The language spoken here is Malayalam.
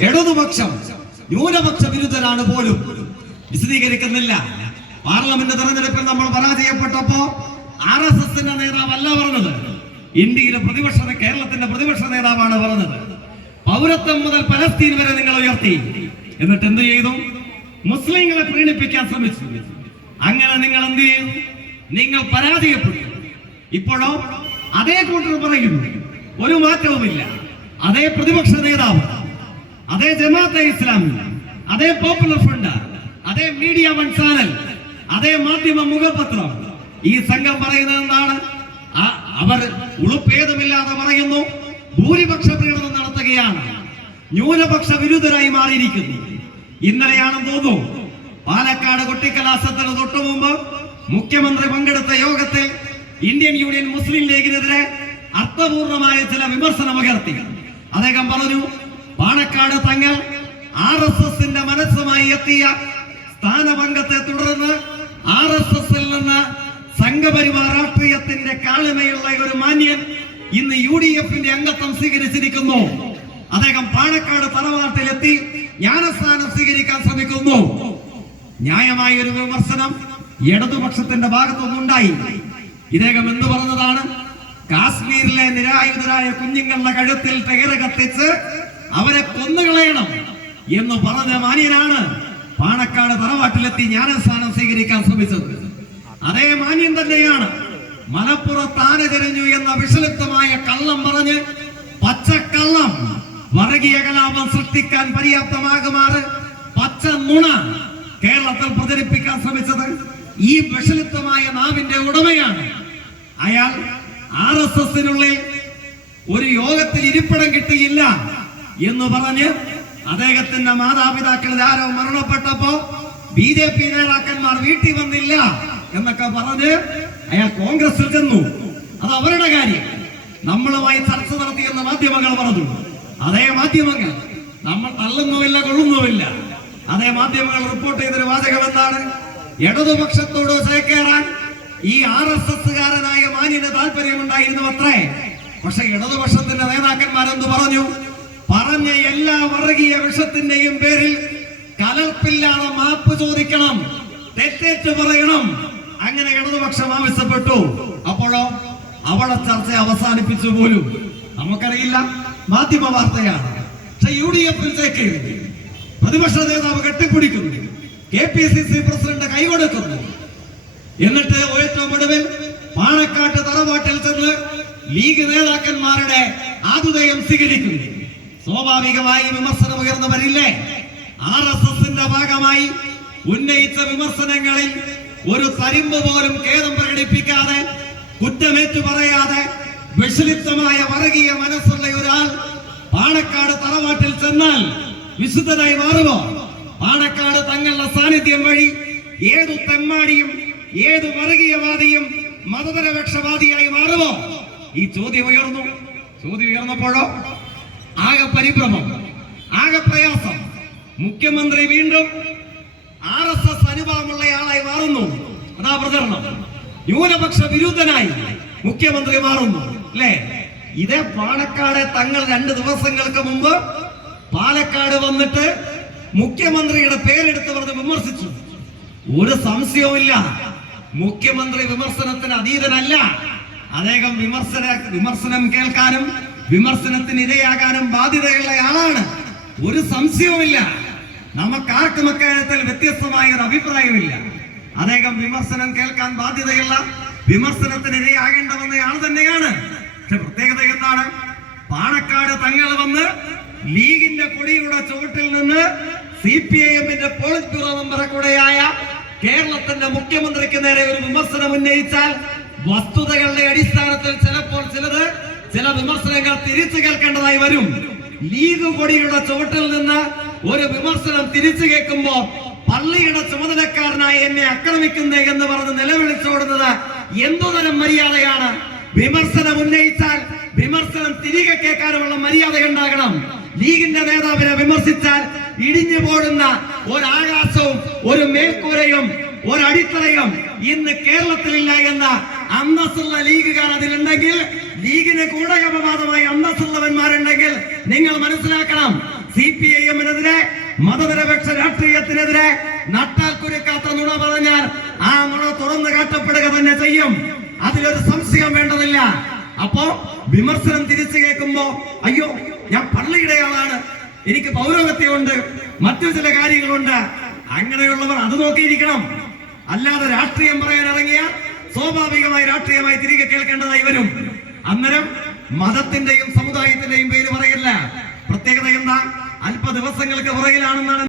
ഇടതുപക്ഷം ന്യൂനപക്ഷ വിരുദ്ധരാണ് പോലും. വിശദീകരിക്കുന്നില്ല. പാർലമെന്റ് തെരഞ്ഞെടുപ്പിൽ നമ്മൾ പരാജയപ്പെട്ടപ്പോ ആർ എസ് എസിന്റെ നേതാവല്ല പറഞ്ഞത്. ഇന്ത്യയിലെ പ്രതിപക്ഷ കേരളത്തിന്റെ പ്രതിപക്ഷ നേതാവാണ് പറഞ്ഞത്. പൗരത്വം മുതൽ പലസ്തീൻ വരെ നിങ്ങൾ ഉയർത്തി. എന്നിട്ട് എന്ത് ചെയ്തു? മുസ്ലിങ്ങളെ പ്രീണിപ്പിക്കാൻ ശ്രമിച്ചു. അങ്ങനെ നിങ്ങൾ എന്ത് ചെയ്തു? നിങ്ങൾ പരാജയപ്പെട്ടു. ഇപ്പോഴോ അതേ കൂട്ടർ പറയുന്നു. ഒരു മാറ്റവുമില്ല. അതേ പ്രതിപക്ഷ നേതാവ് അതേ ജമാഅത്തെ ഇസ്ലാമി അതേ പോപ്പുലർ ഫ്രണ്ട് അതേ മീഡിയ വൺ ചാനൽ അതേ മാധ്യമ മുഖപത്രം. ഈ സംഘം പറയുന്നത് എന്താണ്? അവർ ഉളുപ്പേതുമില്ലാതെ പറയുന്നു ഭൂരിപക്ഷ പ്രകടനം നടത്തുകയാണ്. ന്യൂനപക്ഷ വിരുദ്ധരായി മാറിയിരിക്കുന്നു. ഇന്നലെയാണെന്ന് തോന്നുന്നു പാലക്കാട് കൊട്ടിക്കലാസത്തിന് തൊട്ടു മുമ്പ് മുഖ്യമന്ത്രി പങ്കെടുത്ത യോഗത്തിൽ ഇന്ത്യൻ യൂണിയൻ മുസ്ലിം ലീഗിനെതിരെ അർത്ഥപൂർണമായ ചില വിമർശനം ഉയർത്തി അദ്ദേഹം പറഞ്ഞു പാണക്കാട് തങ്ങൾ ആർ എസ് എസിന്റെ മനസ്സുമായി എത്തിയ സ്ഥാനഭംഗത്തെ തുടർന്ന് ആർ എസ് എസിൽ നിന്ന് സംഘപരിവാർ രാഷ്ട്രീയത്തിന്റെ കാളിമയുള്ള ഒരു മാന്യൻ ഇന്ന് യു ഡി എഫിന്റെ അംഗത്വം സ്വീകരിച്ചിരിക്കുന്നു. അദ്ദേഹം പാണക്കാട് തറവാട്ടിലെത്തി ജ്ഞാനസ്ഥാനം സ്വീകരിക്കാൻ ശ്രമിക്കുന്നു. ന്യായമായ ഒരു വിമർശനം ഇടതുപക്ഷത്തിന്റെ ഭാഗത്തുനിന്നുണ്ടായി. ഇദ്ദേഹം എന്ത് പറഞ്ഞതാണ്? കാശ്മീരിലെ നിരായുധരായ കുഞ്ഞുങ്ങളുടെ കഴുത്തിൽ ടയറ് കത്തിച്ച് അവരെ കൊന്നുകളയണം എന്ന് പറഞ്ഞ മാന്യനാണ് പാണക്കാട് തറവാട്ടിലെത്തി ജ്ഞാനസ്ഥാനം സ്വീകരിക്കാൻ ശ്രമിച്ചത്. അതേ മാന്യൻ തന്നെയാണ് മലപ്പുറത്ത് ആന തിരഞ്ഞു എന്ന വിഷലിപ്തമായ കള്ളം പറഞ്ഞ് പച്ചക്കള്ളം വർഗീയ കലാപം സൃഷ്ടിക്കാൻ പര്യാപ്തമാകുമാർ പച്ച നുണ കേരളത്തിൽ പ്രചരിപ്പിക്കാൻ ശ്രമിച്ചത് ഈ വിഷലിപ്തമായ നാവിന്റെ ഉടമയാണ്. അയാൾ ആർ എസ് എസിനുള്ളിൽ ഒരു യോഗത്തിൽ ഇരിപ്പിടം കിട്ടിയില്ല. എന്ന് പറഞ്ഞ് അദ്ദേഹത്തിന്റെ മാതാപിതാക്കളിൽ ആരോ മരണപ്പെട്ടപ്പോ ബി ജെ പി നേതാക്കന്മാർ വീട്ടിൽ വന്നില്ല എന്നൊക്കെ പറഞ്ഞ് അയാൾ കോൺഗ്രസിൽ ചെന്നു. അത് അവരുടെ കാര്യം. നമ്മളുമായി ചർച്ച നടത്തിയെന്ന് മാധ്യമങ്ങൾ പറഞ്ഞു. അതേ മാധ്യമങ്ങൾ. നമ്മൾ തള്ളുന്നുമില്ല കൊള്ളുന്നുമില്ല. അതേ മാധ്യമങ്ങൾ റിപ്പോർട്ട് ചെയ്തൊരു വാചകം എന്താണ്? ഇടതുപക്ഷത്തോട് ചേക്കേറാൻ ഈ ആർ എസ് എസ്സുകാരനായ മാന്യന് താല്പര്യമുണ്ടായിരുന്നു അത്രേ പക്ഷെ ഇടതുപക്ഷത്തിന്റെ നേതാക്കന്മാരെന്ത് പറഞ്ഞു? പറഞ്ഞ എല്ലാ വർഗീയ വിഷത്തിന്റെയും പേരിൽ കലർപ്പില്ലാതെ മാപ്പ് ചോദിക്കണം തെറ്റേറ്റ് പറയണം. അങ്ങനെ ഇടതുപക്ഷം ആവശ്യപ്പെട്ടു. അപ്പോഴോ അവിടെ ചർച്ച അവസാനിപ്പിച്ചു പോലും. നമുക്കറിയില്ല. മാധ്യമ വാർത്തയാണ്. പക്ഷെ യു ഡി എഫിൽ ചേക്കേറി പ്രതിപക്ഷ നേതാവ് കെട്ടിപ്പിടിക്കുന്നു. K P C C president കൈകൊടുക്കുന്നു. എന്നിട്ട് ഏറ്റവും ഒടുവിൽ പാണക്കാട്ട് തറവാട്ടിൽ ചെന്ന് ലീഗ് നേതാക്കന്മാരുടെ ആതുതയം സ്വീകരിക്കുന്നു. സ്വാഭാവികമായി വിമർശനം ഉയർന്നു വരില്ലേ ആർ എസ് എസിന്റെ ഭാഗമായി ഉന്നയിച്ച വിമർശനങ്ങളിൽ ഒരു തരിമ്പ് പോലും ഖേദം പ്രകടിപ്പിക്കാതെ കുറ്റമേറ്റു പറയാതെ വിഷലിപ്തമായ വർഗീയ മനസ്സുള്ള ഒരാൾ പാണക്കാട് തറവാട്ടിൽ ചെന്നാൽ വിശുദ്ധനായി മാറുമോ? പാണക്കാട് തങ്ങളുടെ സാന്നിധ്യം വഴി ഏതു തെമ്മാടിയും ഏതു വർഗീയവാദിയും മതപരപക്ഷവാദിയായി മാറുമോ? ഈ ചോദ്യം ഉയർന്നു. ചോദ്യം ഉയർന്നപ്പോഴോ? ആകെ പരിഭ്രമം ആകെ പ്രയാസം. മുഖ്യമന്ത്രി വീണ്ടും ആർ എസ് എസ് അനുഭവമുള്ള ആളായി മാറുന്നു. അതാ പ്രചരണം. ന്യൂനപക്ഷ വിരുദ്ധനായി മുഖ്യമന്ത്രി മാറുന്നു അല്ലേ? ഇതേ പാലക്കാട് തങ്ങൾ രണ്ട് ദിവസങ്ങൾക്ക് മുമ്പ് പാലക്കാട് വന്നിട്ട് മുഖ്യമന്ത്രിയുടെ പേരെടുത്ത് പറഞ്ഞ് വിമർശിച്ചു. ഒരു സംശയവുമില്ല. മുഖ്യമന്ത്രി വിമർശനത്തിന് അതീതനല്ല. അദ്ദേഹം വിമർശന വിമർശനം കേൾക്കാനും വിമർശനത്തിന് ഇരയാകാനും ബാധ്യതയുള്ള ആളാണ്. ഒരു സംശയവുമില്ല. നമുക്കാർക്കും അക്കാര്യത്തിൽ വ്യത്യസ്തമായ ഒരു അഭിപ്രായമില്ല അദ്ദേഹം വിമർശനം കേൾക്കാൻ ബാധ്യതയുള്ള വിമർശനത്തിന് ഇരയാകേണ്ടവെന്ന ആൾ തന്നെയാണ്. പക്ഷെ പ്രത്യേകത എന്താണ്? പാണക്കാട് തങ്ങൾ വന്ന് ലീഗിന്റെ കൊടിയുടെ ചുവട്ടിൽ നിന്ന് സി പി ഐ എമ്മിന്റെ പോളിറ്റ് ബ്യൂറോ മെമ്പറെ കൂടെയായ കേരളത്തിന്റെ മുഖ്യമന്ത്രിക്ക് നേരെ ഒരു വിമർശനം ഉന്നയിച്ചാൽ വസ്തുതകളുടെ അടിസ്ഥാനത്തിൽ ചിലപ്പോൾ ചിലത് ചില വിമർശനങ്ങൾ തിരിച്ചു കേൾക്കേണ്ടതായി വരും. ലീഗ് കൊടിയുടെ ചുവട്ടിൽ നിന്ന് ഒരു വിമർശനം തിരിച്ചു കേൾക്കുമ്പോ പള്ളിയുടെ ചുമതലക്കാരനായി എന്നെ ആക്രമിക്കുന്നേ എന്ന് പറഞ്ഞ് നിലവിളിച്ചോടുന്നത് എന്തുതരം മര്യാദയാണ്? വിമർശനം ഉന്നയിച്ചാൽ വിമർശനം തിരികെ കേൾക്കാനുമുള്ള മര്യാദ ഉണ്ടാകണം ലീഗിന്റെ നേതാവിനെ വിമർശിച്ചാൽ ഇടിഞ്ഞു പോടുന്ന ഒരാകാശവും ഒരു മേൽക്കൂരയും ഒരടിത്തറയും ഇന്ന് കേരളത്തിലില്ല എന്ന അന്തസ്സുള്ള ലീഗുകാർ അതിലുണ്ടെങ്കിൽ ലീഗിന് കൂടകപവാദമായി അന്തസ്സുള്ളവന്മാരുണ്ടെങ്കിൽ നിങ്ങൾ മനസ്സിലാക്കണം. സി പി ഐ എമ്മിനെതിരെ മതനിരപേക്ഷ രാഷ്ട്രീയത്തിനെതിരെ നട്ടാൽ കുരുക്കാത്ത നുണ പറഞ്ഞാൽ ആ നുണ തുറന്നു കാട്ടപ്പെടുക തന്നെ ചെയ്യും. അതിലൊരു സംശയം വേണ്ടതില്ല. അപ്പോ വിമർശനം തിരിച്ചു കേൾക്കുമ്പോ അയ്യോ ഞാൻ പള്ളിയുടെ ആളാണ്. എനിക്ക് പൗരോഗത്യമുണ്ട് മറ്റു ചില കാര്യങ്ങളുണ്ട്. അങ്ങനെയുള്ളവർ അത് നോക്കിയിരിക്കണം. അല്ലാതെ രാഷ്ട്രീയം പറയാൻ ഇറങ്ങിയ സ്വാഭാവികമായി രാഷ്ട്രീയമായി തിരികെ കേൾക്കേണ്ടതായി വരും. അന്നേരം മതത്തിന്റെയും സമുദായത്തിന്റെയും പേര് പറയില്ല. പ്രത്യേകത എന്താ? അല്പ ദിവസങ്ങൾക്ക് പുറകിലാണെന്നാണ്